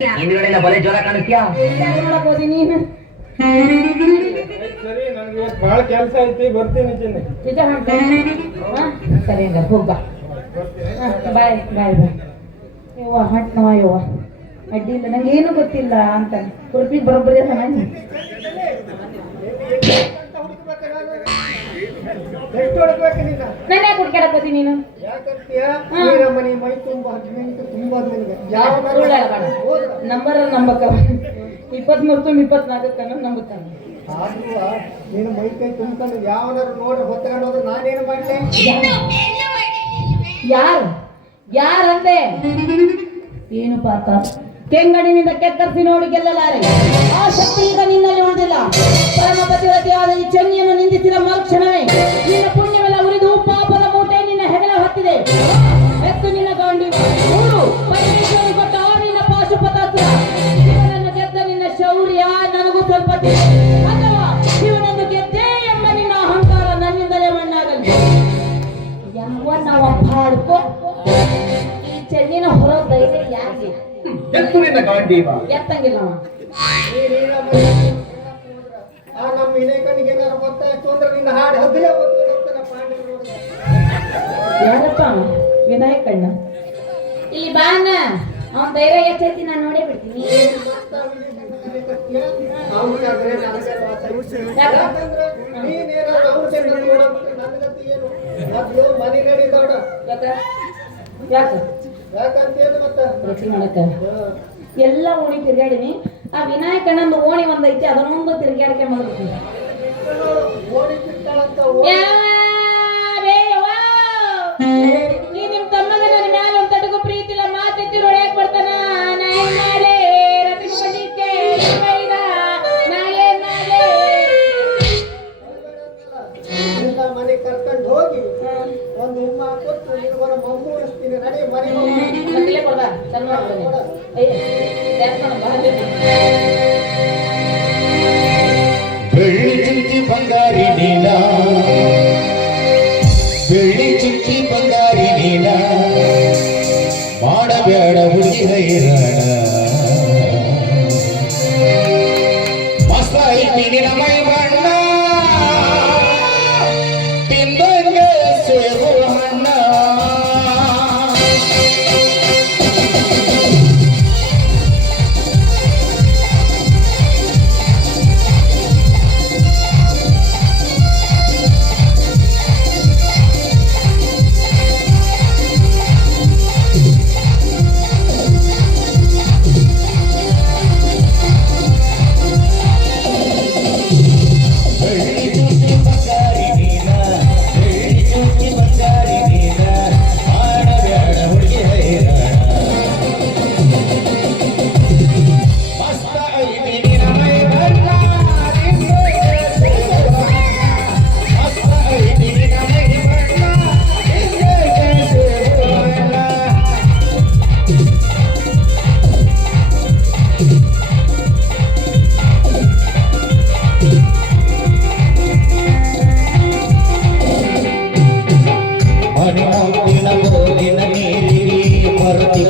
ಹಿಂದ್ಗಡೆಯಿಂದ ಬಲೆ ಜ್ವರ ಕಾಣುತ್ತೀಯಾ? ನೋಡಕ್ ನೀನು ಸರಿ, ನನಗೆ ಇವತ್ತು ಭಾಳ ಕೆಲಸ ಐತಿ, ಬರ್ತೀನಿ ಚಿನ್ನ. ಸರಿ ಹಂಗ ಹೋಗ ಬಾಯ್ ಬಾಯ್ ಬಾಯ್. ಯವ್ವ ಹಟ್ನವ ಯವ್ವ ಅಡ್ಡಿ ಇಲ್ಲ, ನಂಗೆ ಏನು ಗೊತ್ತಿಲ್ಲ ಅಂತ ಕುರುಪಿ ಬರೋಬ್ಬರಿ ನಾನು ಯಾಕೆ ಹುಡ್ಕಾಡಕತ್ತಿ ನೀನು? ನಂಬರ್ ನಂಬಕ್ಕ 23 ತುಂಬ 24 ನಂಬುತ್ತಾನೆ. ನೀನು ಮೈ ಕೈ ತುಂಬ್ಕೊಂಡು ಯಾವನಾರು ನೋಡಿ ಹೊತ್ಕೊಂಡು ಹೋದ್ರೆ ನಾನೇನು ಮಾಡ್ಲಿ? ಯಾರು ಯಾರಂದೆ ಏನು ಪಾತ ಕೆಂಗಣ್ಣಿನಿಂದ ಕೆಕ್ಕರಿಸಿ ನೋಡಿ ಗೆಲ್ಲಲಾರೆ. ಆ ಶಕ್ತಿ ಈಗ ನಿನ್ನಲ್ಲಿ ಉಳಿದಿಲ್ಲ. ಪರಮ ಪತಿವ್ರತೆಯಾದ ಈ ಚೆನ್ನಿಯನ್ನು ನಿಂದಿಸಿದ ಮರುಕ್ಷಣವೇ ನಿನ್ನ ಪುಣ್ಯವೆಲ್ಲ ಉರಿದು ಪಾಪದ ಮೂಟೆ ನಿನ್ನ ಹೆಗಲ ಹೊತ್ತಿದೆ. ಎತ್ತು ನಿನ್ನ ಗಾಂಡಿ ಊರು ಪರಮೇಶ್ವರಿ ಕೊಟ್ಟ ನಿನ್ನ ಪಾಶುಪತಾಸ್ತ್ರ. ಇವನನ್ನು ಗೆದ್ದ ನಿನ್ನ ಶೌರ್ಯ ನನಗೂ ಸ್ವಲ್ಪ ಅಥವಾ ಇವನನ್ನು ಗೆದ್ದೆ ಎಂಬ ನಿನ್ನ ಅಹಂಕಾರ ನನ್ನಿಂದಲೇ ಮಣ್ಣಾಗಲಿ. ಯಾವ ಹಾಡ್ಕೋ ಈ ಚೆನ್ನಿನ ಹೊರ ಧೈರ್ಯ ಯಾಕೆ ಎತ್ತಂಗಿಲ್ಲ. ನಮ್ಮ ವಿನಯ ಕಣ್ಣಿಗೆ ಏನಾರು ಗೊತ್ತಾಯ್ತು ಅಂದ್ರೆ ನಿನ್ನ ಹಾಡು ಹಬ್ಬಲೇ ಯಾರಪ್ಪ ವಿನಾಯಕ ಕಣ್ಣ ಇಲ್ಲಿ ಬಾನ. ಅವನ ಧೈರ್ಯ ಎಷ್ಟೈತಿ ನಾನು ನೋಡೇ ಬಿಡ್ತೀನಿ. ಮನೆ ನಡಿ ದೊಡ್ಡ ಯಾಕೆ ಯಾಕಂತೇನು ಮತ್ತ ರೊಟ್ಟಿ ಮಾಡಕ್ಕ ಎಲ್ಲ ಓಣಿ ತಿರ್ಗಾಡಿನಿ. ಆ ವಿನಾಯಕಣ್ಣಂದು ಓಣಿ ಒಂದೈತಿ, ಅದನ್ನೊಂದು ತಿರ್ಗಾಡಿಕೆ ಮಾಡ್ಬಿಡ್ತೀನಿ. ಈ ನಿಮ್ ತಮ್ಮಗ ನನ್ನ ಮ್ಯಾಲ ಒಂದ್ ತಟಗೂ ಪ್ರೀತಿ ಇಲ್ಲ, ಮಾತಿತ್ತಿರ ಒಳಗ್ ಬರ್ತಾನ. ಮನೆ ಕರ್ಕೊಂಡು ಹೋಗಿ ಒಂದು ಉಮ್ಮ ಕೊಟ್ಟು ನಿನಗೊಂದು ಮಮ್ಮು ಉಳಿಸ್ತೀನಿ. ನಡಿ ಮನೆ ಬೆಳ್ಳಿ ಚುಕ್ಕಿ ಬಂಗಾರಿ ನೀಲ, ಬೆಳ್ಳಿ ಚುಕ್ಕಿ ಬಂಗಾರಿ ನೀಲ, ಮಾಡಬೇಡ ಹುಡುಗಿ ಹೈರಾಣ. ಮಸ್ತ ಐತಿ ನಿನ್ನ ಮೈ ಬಣ್ಣ, ತಿಂದಂಗೆ ಸೇರು ಹಣ್ಣ. ಮರುತಿ